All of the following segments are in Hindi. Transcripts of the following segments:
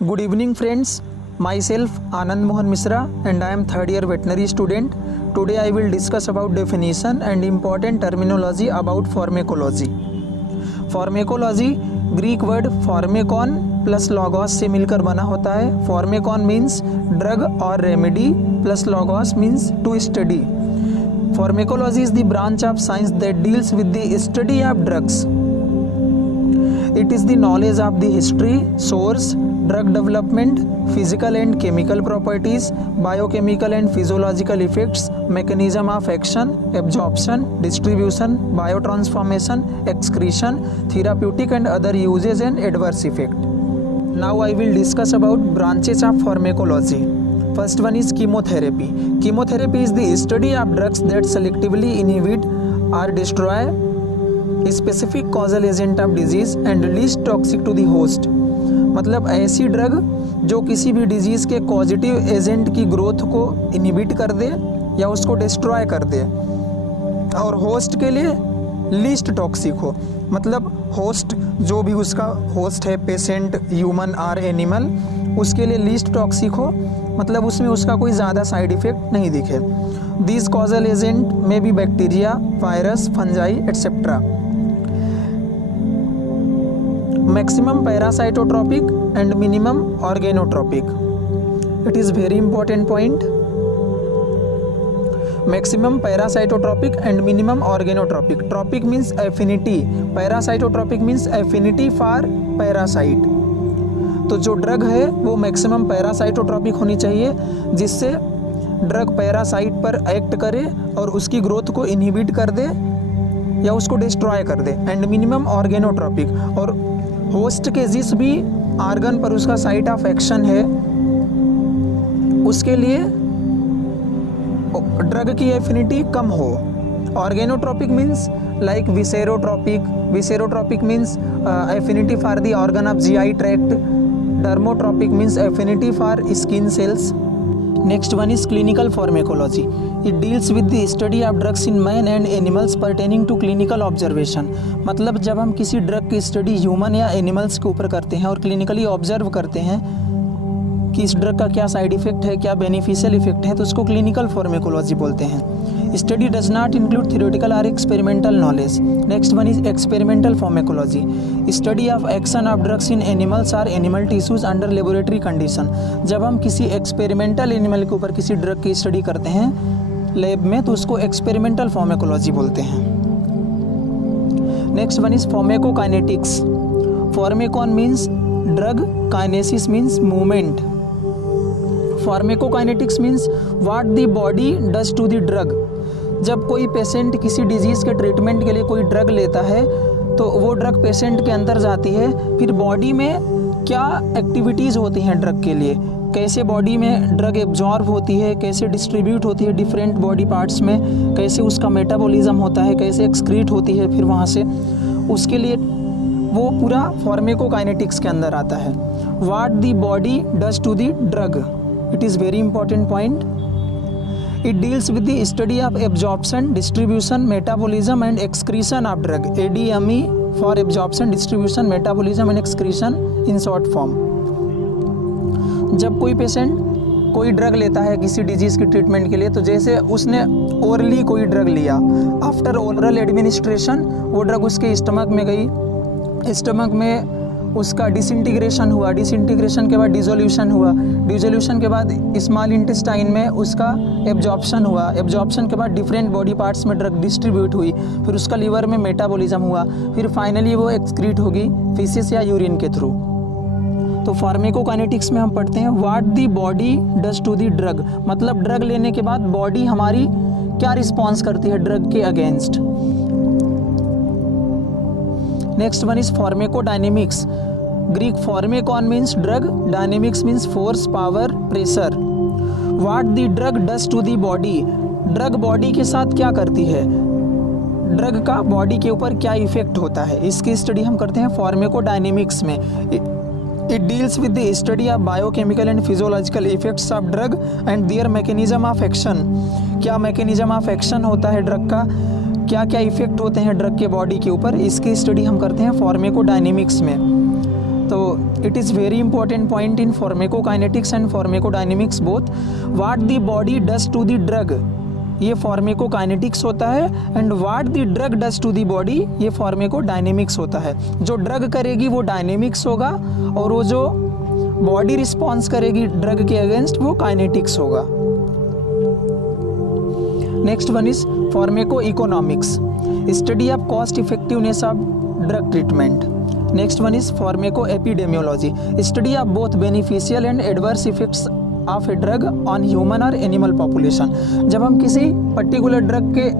Good evening friends, myself Anand Mohan Misra and I am third year veterinary student. Today I will discuss about definition and important terminology about pharmacology. Pharmacology Greek word pharmakon plus logos से मिलकर बना होता है. फार्मेकॉन मीन्स ड्रग और remedy plus logos means to study. Pharmacology is the branch of science that deals with the study of drugs. It is the knowledge of the history, source, drug development, physical and chemical properties, biochemical and physiological effects, mechanism of action, absorption, distribution, biotransformation, excretion, therapeutic and other uses and adverse effect. Now I will discuss about branches of pharmacology. First one is chemotherapy. Chemotherapy is the study of drugs that selectively inhibit or destroy a specific causal agent of disease and least toxic to the host. मतलब ऐसी ड्रग जो किसी भी डिजीज़ के पॉजिटिव एजेंट की ग्रोथ को इनहिबिट कर दे या उसको डिस्ट्रॉय कर दे और होस्ट के लिए लीस्ट टॉक्सिक हो. मतलब होस्ट जो भी उसका होस्ट है, पेशेंट, ह्यूमन और एनिमल, उसके लिए लीस्ट टॉक्सिक हो. मतलब उसमें उसका कोई ज़्यादा साइड इफ़ेक्ट नहीं दिखे. दिस कॉजल एजेंट में be bacteria, virus, fungi etcetera. Maximum parasitotropic and minimum organotropic. It is very important point. Maximum parasitotropic and minimum organotropic. Tropic means affinity, parasitotropic means affinity for parasite. तो जो ड्रग है वो मैक्सिमम पैरासाइटोट्रॉपिक होनी चाहिए जिससे ड्रग पैरासाइट पर एक्ट करे और उसकी ग्रोथ को इनहिबिट कर दे या उसको डिस्ट्रॉय कर दे. एंड मिनिमम ऑर्गेनोट्रॉपिक, और होस्ट के जिस भी आर्गन पर उसका साइट ऑफ एक्शन है उसके लिए ड्रग की एफिनिटी कम हो. Organotropic means like viscerotropic. Viscerotropic means affinity for the organ of GI tract. Dermotropic means affinity for skin cells. Next one is clinical pharmacology. It deals with the study of drugs in man and animals pertaining to clinical observation. मतलब जब हम किसी ड्रग की स्टडी ह्यूमन या एनिमल्स के ऊपर करते हैं और क्लिनिकली ऑब्जर्व करते हैं कि इस ड्रग का क्या साइड इफेक्ट है, क्या बेनिफिशियल इफेक्ट है, तो उसको क्लिनिकल फार्मेकोलॉजी बोलते हैं. Study does not include theoretical और experimental knowledge. Next one is experimental pharmacology. Study of action of drugs in animals और animal tissues under laboratory condition. जब हम किसी एक्सपेरिमेंटल एनिमल के ऊपर किसी ड्रग की स्टडी करते हैं लैब में तो उसको एक्सपेरिमेंटल फार्मेकोलॉजी बोलते हैं. Next one is pharmacokinetics. Pharmakon means drug, kinesis means movement. Pharmacokinetics means what the body does to the drug. जब कोई पेशेंट किसी डिजीज़ के ट्रीटमेंट के लिए कोई ड्रग लेता है तो वो ड्रग पेशेंट के अंदर जाती है, फिर बॉडी में क्या एक्टिविटीज़ होती हैं ड्रग के लिए, कैसे बॉडी में ड्रग एब्जॉर्ब होती है, कैसे डिस्ट्रीब्यूट होती है डिफरेंट बॉडी पार्ट्स में, कैसे उसका मेटाबॉलिज्म होता है, कैसे एक्सक्रीट होती है फिर वहाँ से, उसके लिए वो पूरा फार्मेकोकाइनेटिक्स के अंदर आता है. What the body does to the drug. It is very important point. It deals with the study of absorption, distribution, metabolism and excretion of drug. ADME for absorption, distribution, metabolism and excretion in short form. जब कोई पेशेंट कोई ड्रग लेता है किसी डिजीज़ की ट्रीटमेंट के लिए, तो जैसे उसने ओरली कोई ड्रग लिया, आफ्टर ओरल एडमिनिस्ट्रेशन वो ड्रग उसके स्टमक में गई, स्टमक में उसका डिसइंटीग्रेशन हुआ, डिसइंटीग्रेशन के बाद डिसोल्यूशन हुआ, डिसोल्यूशन के बाद स्मॉल इंटेस्टाइन में उसका एब्जॉर्प्शन हुआ, एब्जॉर्प्शन के बाद डिफरेंट बॉडी पार्ट्स में ड्रग डिस्ट्रीब्यूट हुई, फिर उसका लीवर में मेटाबॉलिज्म हुआ, फिर फाइनली वो एक्सक्रीट होगी फीसिस या यूरिन के थ्रू. तो फार्मेकोकाइनेटिक्स में हम पढ़ते हैं what the body does to the drug. मतलब ड्रग लेने के बाद बॉडी हमारी क्या रिस्पॉन्स करती है ड्रग के against. Next one is pharmacodynamics. Greek pharmakon means drug, dynamics means force, power, pressure. What the drug does to the body. Drug body के साथ क्या करती है, ड्रग का बॉडी के ऊपर क्या इफेक्ट होता है, इसकी स्टडी हम करते हैं फार्मेकोडायनेमिक्स में. It deals with the study of biochemical and physiological effects of drug and there mechanism of action. क्या मैकेनिज्म ऑफ एक्शन होता है ड्रग का, क्या क्या इफेक्ट होते हैं ड्रग के बॉडी के ऊपर, इसकी स्टडी हम करते हैं फार्मेकोडायनेमिक्स में. तो it is very important point in pharmacokinetics and pharmacodynamics both. What the body does to the drug, ये फार्मेकोकाइनेटिक्स होता है, and what the drug does to the body, ये फार्मेकोडायनेमिक्स होता है. जो ड्रग करेगी वो डायनेमिक्स होगा, और वो जो बॉडी रिस्पॉन्स करेगी ड्रग के अगेंस्ट वो काइनेटिक्स होगा. Next one is pharmaco economics, study of cost effectiveness of drug treatment. Next one is pharmaco epidemiology, study of both beneficial and adverse effects of a drug on human और एनिमल पॉपुलेशन. जब हम किसी पर्टिकुलर ड्रग के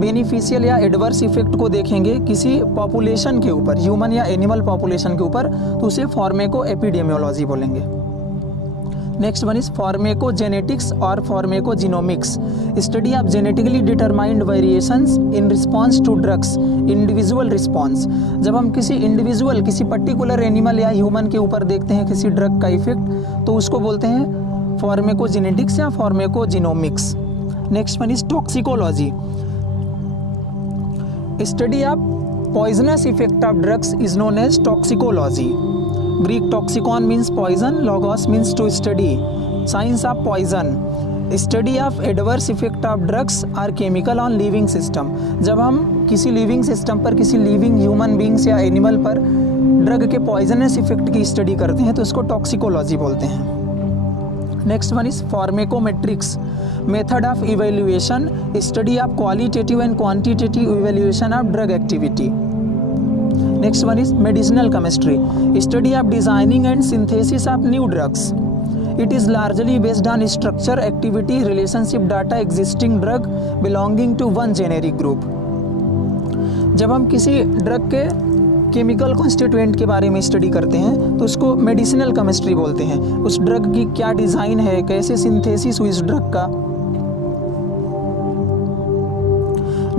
बेनिफिशियल या एडवर्स इफेक्ट को देखेंगे किसी पॉपुलेशन के ऊपर, ह्यूमन या एनिमल पॉपुलेशन के ऊपर, तो उसे फार्मेको एपिडेमियोलॉजी बोलेंगे. नेक्स्ट वन इज फार्मेकोजेनेटिक्स और pharmacogenomics, study of genetically determined variations in response to drugs, individual response. जब हम किसी इंडिविजुअल, किसी पर्टिकुलर एनिमल या ह्यूमन के ऊपर देखते हैं किसी ड्रग का इफेक्ट, तो उसको बोलते हैं फार्मेकोजेनेटिक्स या pharmacogenomics. Next one is toxicology, study of poisonous effect of drugs is known as toxicology. Greek toxicon means poison, logos means to study. Science of poison, study of adverse effect of drugs or chemical on living system. जब हम किसी लिविंग सिस्टम पर, किसी लिविंग ह्यूमन बींग्स या एनिमल पर ड्रग के पॉइजनस इफेक्ट की स्टडी करते हैं तो इसको टॉक्सिकोलॉजी बोलते हैं. Next one is pharmacometrics, method of evaluation, study of qualitative and quantitative evaluation of drug activity. Next one is medicinal chemistry, study of designing and synthesis of new drugs. It is largely based on structure, activity, relationship data existing drug belonging to one generic group. जब हम किसी ड्रग के केमिकल कॉन्स्टिट्यूएंट के बारे में स्टडी करते हैं तो उसको मेडिसिनल केमिस्ट्री बोलते हैं. उस ड्रग की क्या डिज़ाइन है, कैसे सिंथेसिस हुई इस ड्रग का.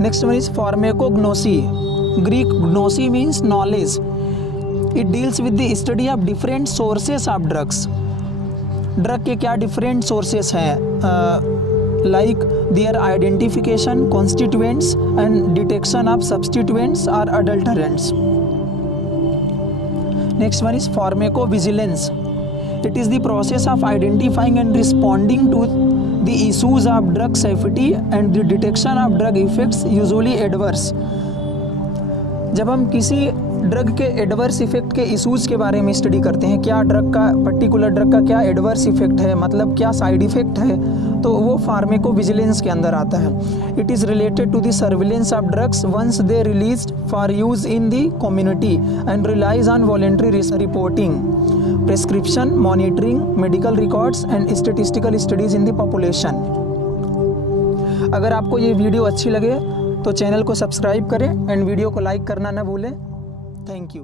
Next one is pharmacognosy, Greek gnosis means knowledge. It deals with the study of different sources of drugs. Drug के क्या डिफरेंट सोर्सेस हैं, like their identification, constituents and detection of substituents और adulterants. Next one is pharmacovigilance, it is the process of identifying and responding to the issues of drug safety and the detection of drug effects usually adverse. जब हम किसी ड्रग के एडवर्स इफेक्ट के इशूज़ के बारे में स्टडी करते हैं, क्या ड्रग का, पर्टिकुलर ड्रग का क्या एडवर्स इफेक्ट है, मतलब क्या साइड इफेक्ट है, तो वो फार्मेको विजिलेंस के अंदर आता है. It is related to the surveillance of drugs once they released for use in the community and relies on voluntary reporting, prescription, monitoring, medical records and statistical studies in the population. अगर आपको ये वीडियो अच्छी लगे तो चैनल को सब्सक्राइब करें एंड वीडियो को लाइक करना ना भूलें. Thank you.